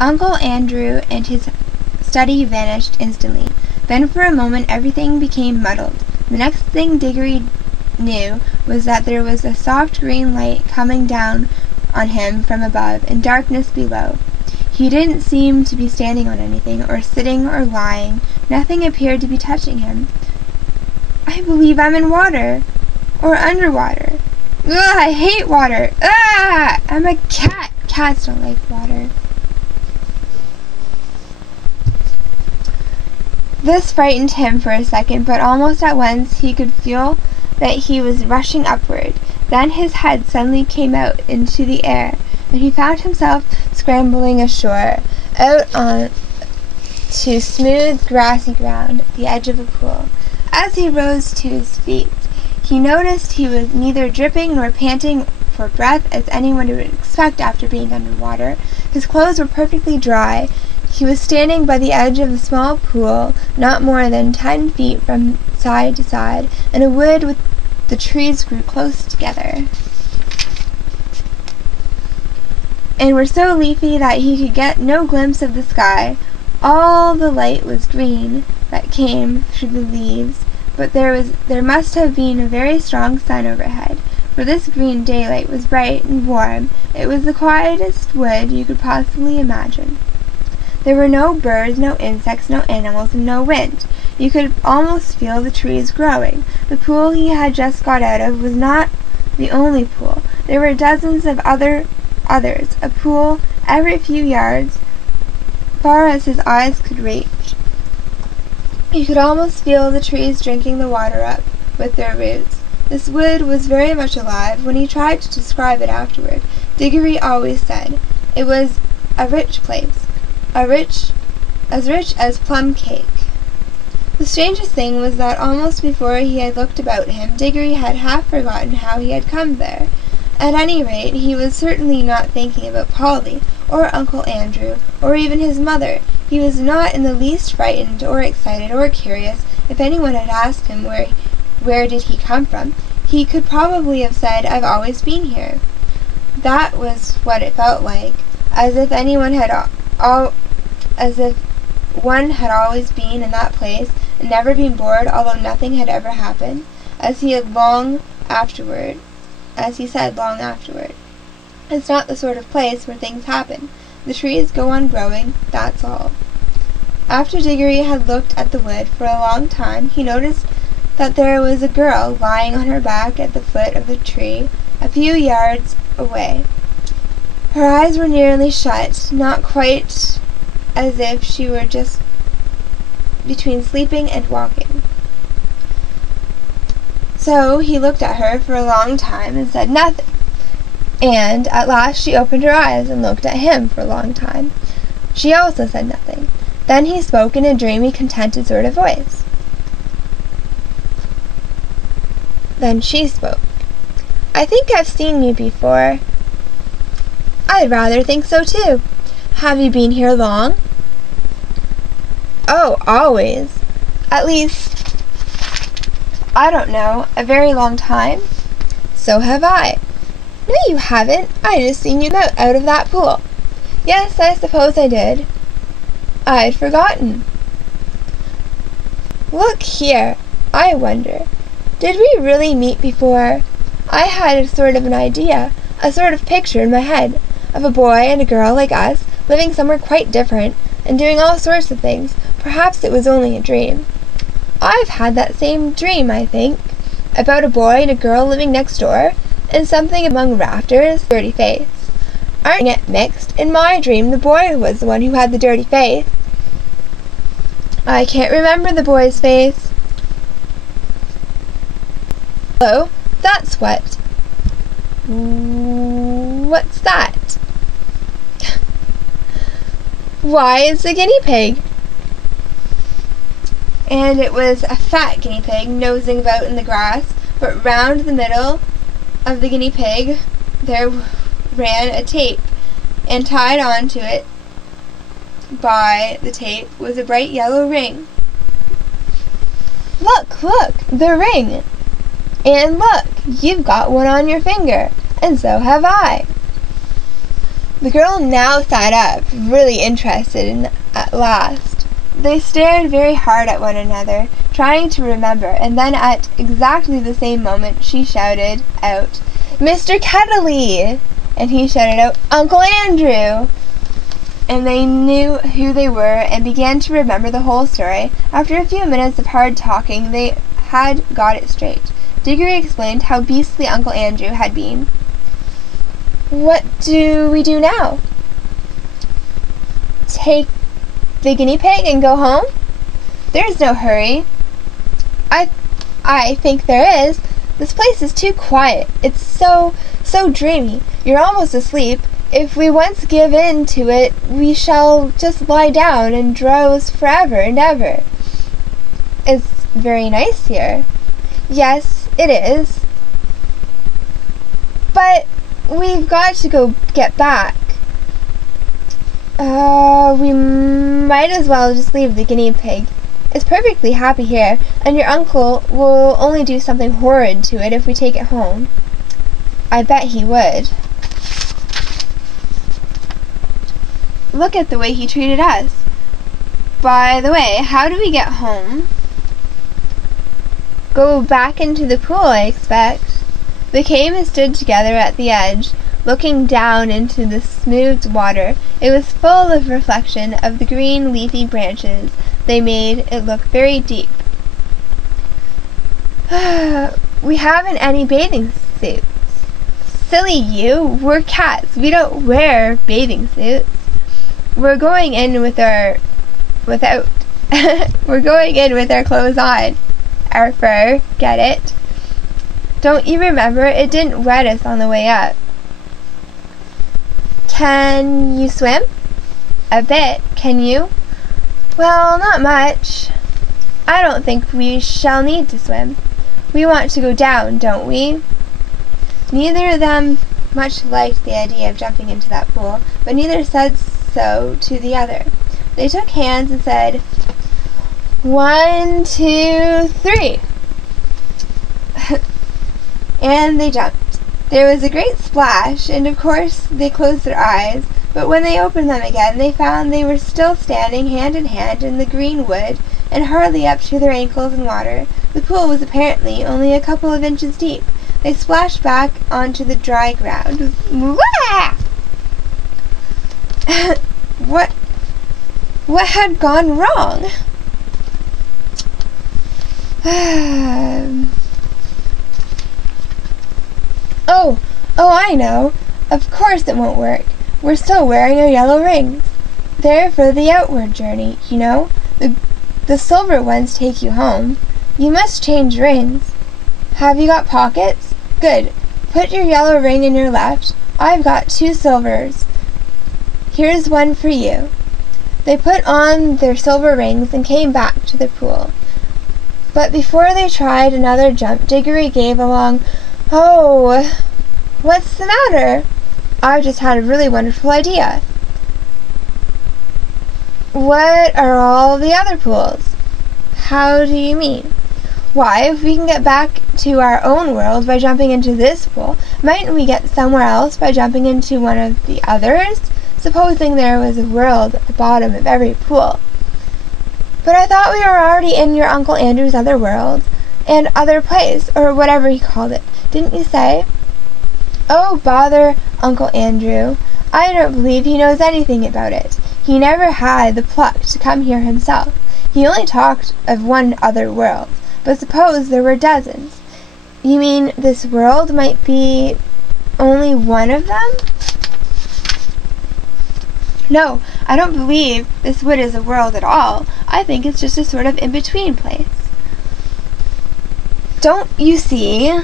Uncle Andrew and his study vanished instantly. Then for a moment everything became muddled. The next thing Diggory knew was that there was a soft green light coming down on him from above, and darkness below. He didn't seem to be standing on anything, or sitting, or lying. Nothing appeared to be touching him. I believe I'm in water, or underwater. Ugh, I hate water. Ah! I'm a cat. Cats don't like water. This frightened him for a second, but almost at once he could feel that he was rushing upward. Then his head suddenly came out into the air, and he found himself scrambling ashore, out on to smooth, grassy ground at the edge of a pool. As he rose to his feet, he noticed he was neither dripping nor panting for breath as anyone would expect after being underwater. His clothes were perfectly dry. He was standing by the edge of a small pool, not more than 10 feet from side to side, in a wood with the trees grew close together, and were so leafy that he could get no glimpse of the sky. All the light was green that came through the leaves, but there must have been a very strong sun overhead, for this green daylight was bright and warm. It was the quietest wood you could possibly imagine. There were no birds, no insects, no animals, and no wind. You could almost feel the trees growing. The pool he had just got out of was not the only pool. There were dozens of others, a pool every few yards, far as his eyes could reach. You could almost feel the trees drinking the water up with their roots. This wood was very much alive. When he tried to describe it afterward, Diggory always said it was a rich place, as rich as plum cake. The strangest thing was that almost before he had looked about him, Diggory had half forgotten how he had come there. At any rate, he was certainly not thinking about Polly, or Uncle Andrew, or even his mother. He was not in the least frightened, or excited, or curious. If anyone had asked him where did he come from, he could probably have said, I've always been here. That was what it felt like, as if one had always been in that place and never been bored, although nothing had ever happened, as he said long afterward. It's not the sort of place where things happen. The trees go on growing, that's all. After Diggory had looked at the wood for a long time, he noticed that there was a girl lying on her back at the foot of the tree, a few yards away. Her eyes were nearly shut, not quite, as if she were just between sleeping and walking. So he looked at her for a long time and said nothing, and at last she opened her eyes and looked at him for a long time. She also said nothing. Then he spoke in a dreamy, contented sort of voice. Then she spoke. I think I've seen you before. I'd rather think so too. Have you been here long? Oh, always. At least, I don't know, a very long time. So have I. No, you haven't. I just seen you out of that pool. Yes, I suppose I did. I'd forgotten. Look here. I wonder, did we really meet before? I had a sort of an idea, a sort of picture in my head, of a boy and a girl like us, living somewhere quite different, and doing all sorts of things. Perhaps it was only a dream. I've had that same dream, I think, about a boy and a girl living next door, and something among rafters, dirty face. Aren't you get mixed? In my dream, the boy was the one who had the dirty face. I can't remember the boy's face. Oh, that's what. What's that? Why, it's a guinea pig. And it was a fat guinea pig nosing about in the grass, but round the middle of the guinea pig there ran a tape, and tied on to it by the tape was a bright yellow ring. Look, the ring! And look, you've got one on your finger, and so have I. The girl now sat up, really interested at last. They stared very hard at one another, trying to remember, and then at exactly the same moment she shouted out, "Mr. Kettley!" And he shouted out, "Uncle Andrew!" And they knew who they were and began to remember the whole story. After a few minutes of hard talking, they had got it straight. Diggory explained how beastly Uncle Andrew had been. "What do we do now? Take the guinea pig and go home?" "There's no hurry." I think there is. This place is too quiet. It's so dreamy. You're almost asleep. If we once give in to it, we shall just lie down and drowse forever and ever." "It's very nice here." "Yes, it is. But we've got to go get back." We might as well just leave the guinea pig. It's perfectly happy here, and your uncle will only do something horrid to it if we take it home." "I bet he would." "Look at the way he treated us. By the way, how do we get home?" "Go back into the pool, I expect." They came and stood together at the edge, looking down into the smooth water. It was full of reflection of the green leafy branches. They made it look very deep. "We haven't any bathing suits." "Silly you! We're cats. We don't wear bathing suits. We're going in with our clothes on. Our fur, get it? Don't you remember? It didn't wet us on the way up." "Can you swim?" "A bit. Can you?" "Well, not much." "I don't think we shall need to swim. We want to go down, don't we?" Neither of them much liked the idea of jumping into that pool, but neither said so to the other. They took hands and said, "1, 2, 3." And they jumped. There was a great splash, and of course they closed their eyes, but when they opened them again they found they were still standing hand in hand in the green wood, and hardly up to their ankles in water. The pool was apparently only a couple of inches deep. They splashed back onto the dry ground. What had gone wrong? Oh, I know. Of course it won't work. We're still wearing our yellow rings. They're for the outward journey, you know. The silver ones take you home. You must change rings. Have you got pockets? Good. Put your yellow ring in your left. I've got 2 silvers. Here's one for you." They put on their silver rings and came back to the pool. But before they tried another jump, Diggory gave a long, "Oh, what's the matter?" "I've just had a really wonderful idea." "What are all the other pools?" "How do you mean?" "Why, if we can get back to our own world by jumping into this pool, mightn't we get somewhere else by jumping into one of the others? Supposing there was a world at the bottom of every pool." "But I thought we were already in your Uncle Andrew's other world, and other place, or whatever he called it. Didn't you say?" "Oh, bother Uncle Andrew. I don't believe he knows anything about it. He never had the pluck to come here himself. He only talked of one other world. But suppose there were dozens. You mean this world might be only one of them?" "No, I don't believe this wood is a world at all. I think it's just a sort of in-between place." "Don't you see?"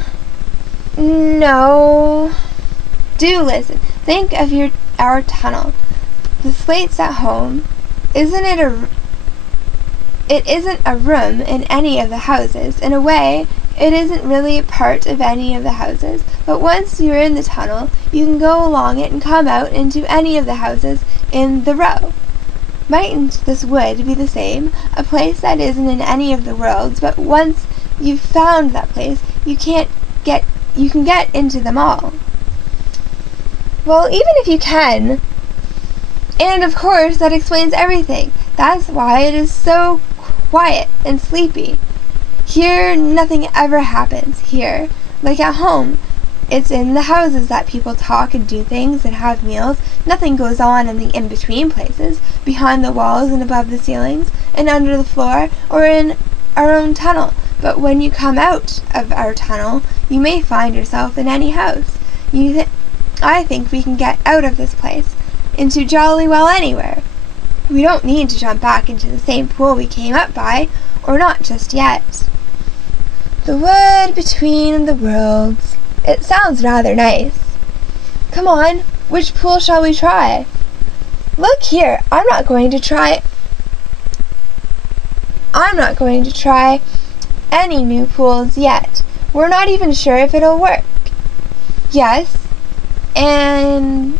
"No." "Do listen. Think of our tunnel. The slates at home. It isn't a room in any of the houses. In a way, it isn't really part of any of the houses. But once you're in the tunnel, you can go along it and come out into any of the houses in the row. Mightn't this wood be the same? A place that isn't in any of the worlds, but once you've found that place, you can get into them all." Well, even if you can, and of course that explains everything. That's why it is so quiet and sleepy. Here, nothing ever happens here, like at home. It's in the houses that people talk and do things and have meals. Nothing goes on in the in-between places, behind the walls and above the ceilings, and under the floor, or in our own tunnel. But when you come out of our tunnel, you may find yourself in any house. I think we can get out of this place, into jolly well anywhere. We don't need to jump back into the same pool we came up by, or not just yet. The wood between the worlds. It sounds rather nice. Come on, which pool shall we try? Look here, I'm not going to try any new pools yet. We're not even sure if it'll work. Yes, and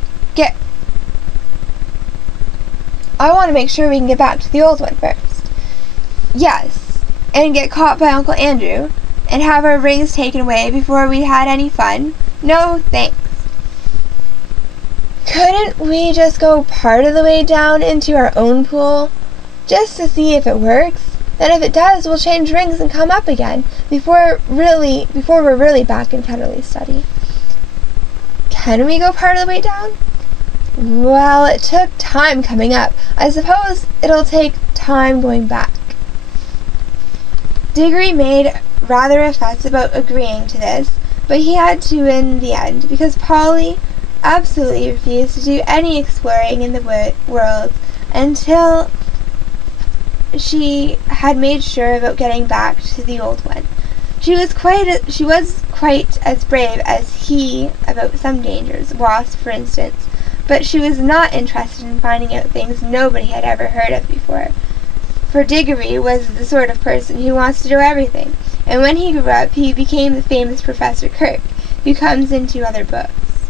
I want to make sure we can get back to the old one first. Yes, and get caught by Uncle Andrew, and have our rings taken away before we had any fun? No, thanks. Couldn't we just go part of the way down into our own pool? Just to see if it works? Then if it does, we'll change rings and come up again before we're really back in Ketterly's study. Can we go part of the way down? Well, it took time coming up. I suppose it'll take time going back. Diggory made rather a fuss about agreeing to this, but he had to in the end, because Polly absolutely refused to do any exploring in the world until she had made sure about getting back to the old one. She was quite as brave as he about some dangers, wasps for instance, but she was not interested in finding out things nobody had ever heard of before. For Diggory was the sort of person who wants to know everything, and when he grew up he became the famous Professor Kirk, who comes into other books.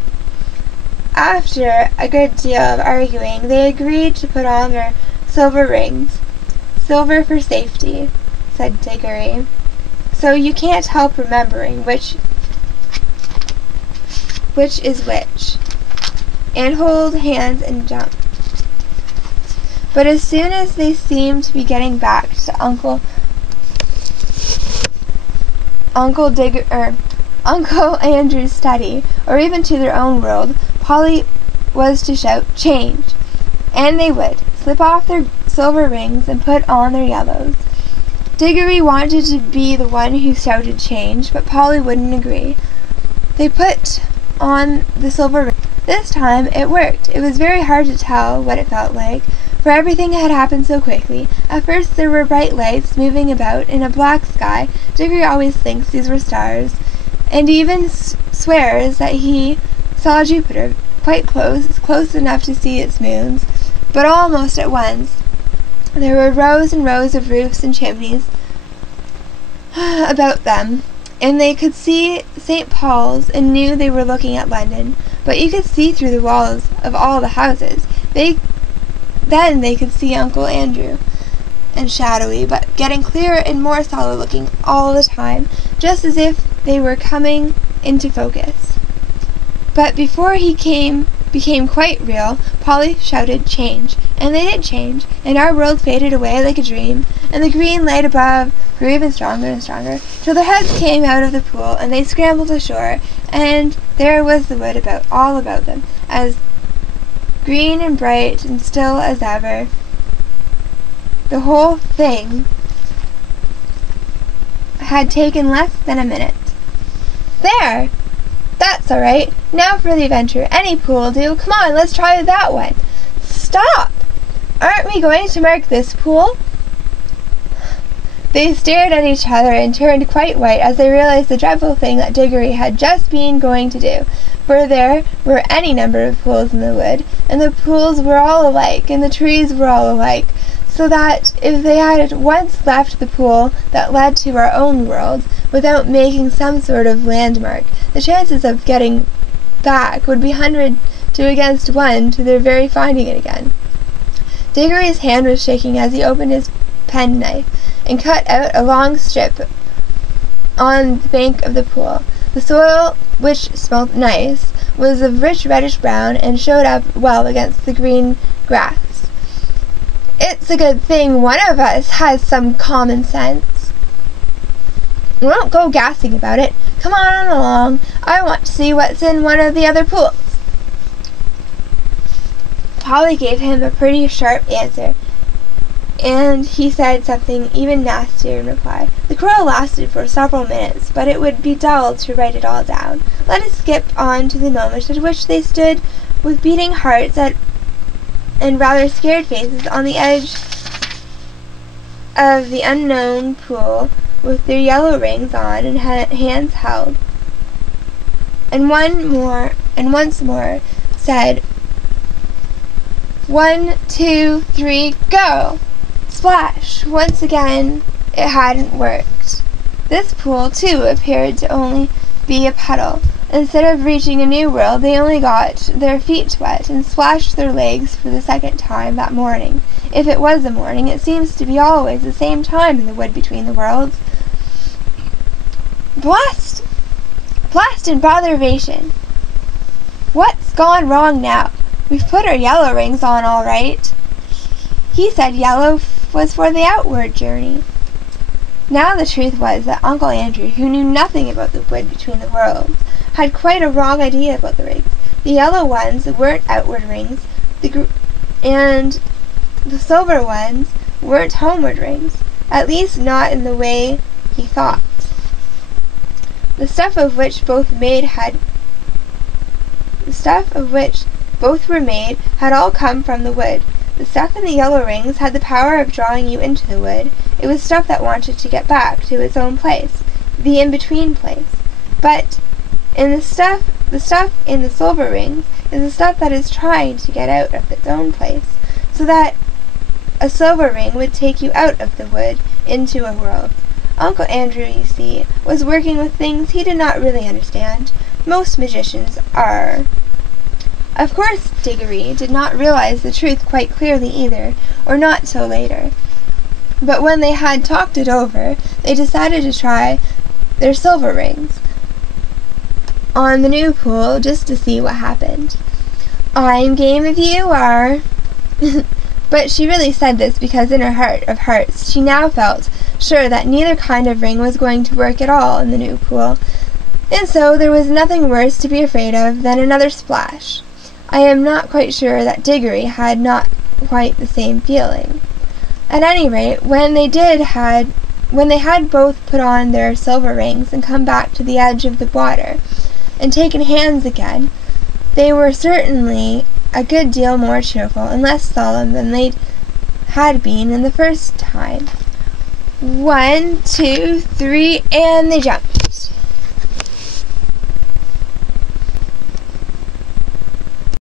After a good deal of arguing, they agreed to put on their silver rings. Silver for safety, said Diggory, so you can't help remembering which is which, and hold hands and jump. But as soon as they seemed to be getting back to Uncle Andrew's study, or even to their own world, Polly was to shout, "Change!" And they would, slip off their silver rings and put on their yellows. Diggory wanted to be the one who shouted change, but Polly wouldn't agree. They put on the silver rings. This time it worked. It was very hard to tell what it felt like, for everything had happened so quickly. At first there were bright lights moving about in a black sky. Diggory always thinks these were stars, and even swears that he saw Jupiter quite close enough to see its moons. But almost at once there were rows and rows of roofs and chimneys about them, and they could see St. Paul's and knew they were looking at London. But you could see through the walls of all the houses. Then they could see Uncle Andrew, and shadowy, but getting clearer and more solid looking all the time, just as if they were coming into focus. But before he became quite real, Polly shouted change, and they did change, and our world faded away like a dream, and the green light above grew even stronger and stronger, till their heads came out of the pool, and they scrambled ashore, and there was the wood all about them, as green and bright and still as ever. The whole thing had taken less than a minute. There! That's all right. Now for the adventure. Any pool will do. Come on, let's try that one. Stop! Aren't we going to mark this pool? They stared at each other and turned quite white as they realized the dreadful thing that Diggory had just been going to do. For there were any number of pools in the wood, and the pools were all alike, and the trees were all alike, so that if they had once left the pool that led to our own world without making some sort of landmark, the chances of getting back would be 100 to against 1 to their very finding it again. Diggory's hand was shaking as he opened his penknife and cut out a long strip on the bank of the pool. The soil, which smelled nice, was of rich reddish brown and showed up well against the green grass. "It's a good thing one of us has some common sense. We won't go gassing about it. Come on along. I want to see what's in one of the other pools." Polly gave him a pretty sharp answer, and he said something even nastier in reply. The quarrel lasted for several minutes, but it would be dull to write it all down. Let us skip on to the moment at which they stood with beating hearts and rather scared faces on the edge of the unknown pool, with their yellow rings on and hands held, and once more said, "1, 2, 3, go!" Splash! Once again it hadn't worked. This pool, too, appeared to only be a puddle. Instead of reaching a new world, they only got their feet wet and splashed their legs for the second time that morning. If it was a morning, it seems to be always the same time in the wood between the worlds. Blast and botheration! What's gone wrong now? We've put our yellow rings on all right. He said yellow was for the outward journey. Now the truth was that Uncle Andrew, who knew nothing about the wood between the worlds, had quite a wrong idea about the rings. The yellow ones weren't outward rings, and the silver ones weren't homeward rings, at least not in the way he thought. The stuff of which both were made had all come from the wood. The stuff in the yellow rings had the power of drawing you into the wood. It was stuff that wanted to get back to its own place, the in-between place. But the stuff in the silver rings is the stuff that is trying to get out of its own place, so that a silver ring would take you out of the wood into a world. Uncle Andrew, you see, was working with things he did not really understand. Most magicians are. Of course, Diggory did not realize the truth quite clearly either, or not till later. But when they had talked it over, they decided to try their silver rings on the new pool just to see what happened. "I'm game if you are." But she really said this because in her heart of hearts she now felt sure that neither kind of ring was going to work at all in the new pool, and so there was nothing worse to be afraid of than another splash. I am not quite sure that Diggory had not quite the same feeling. At any rate, when they had both put on their silver rings and come back to the edge of the water and taken hands again, they were certainly a good deal more cheerful and less solemn than they had been in the first time. 1, 2, 3, and they jumped.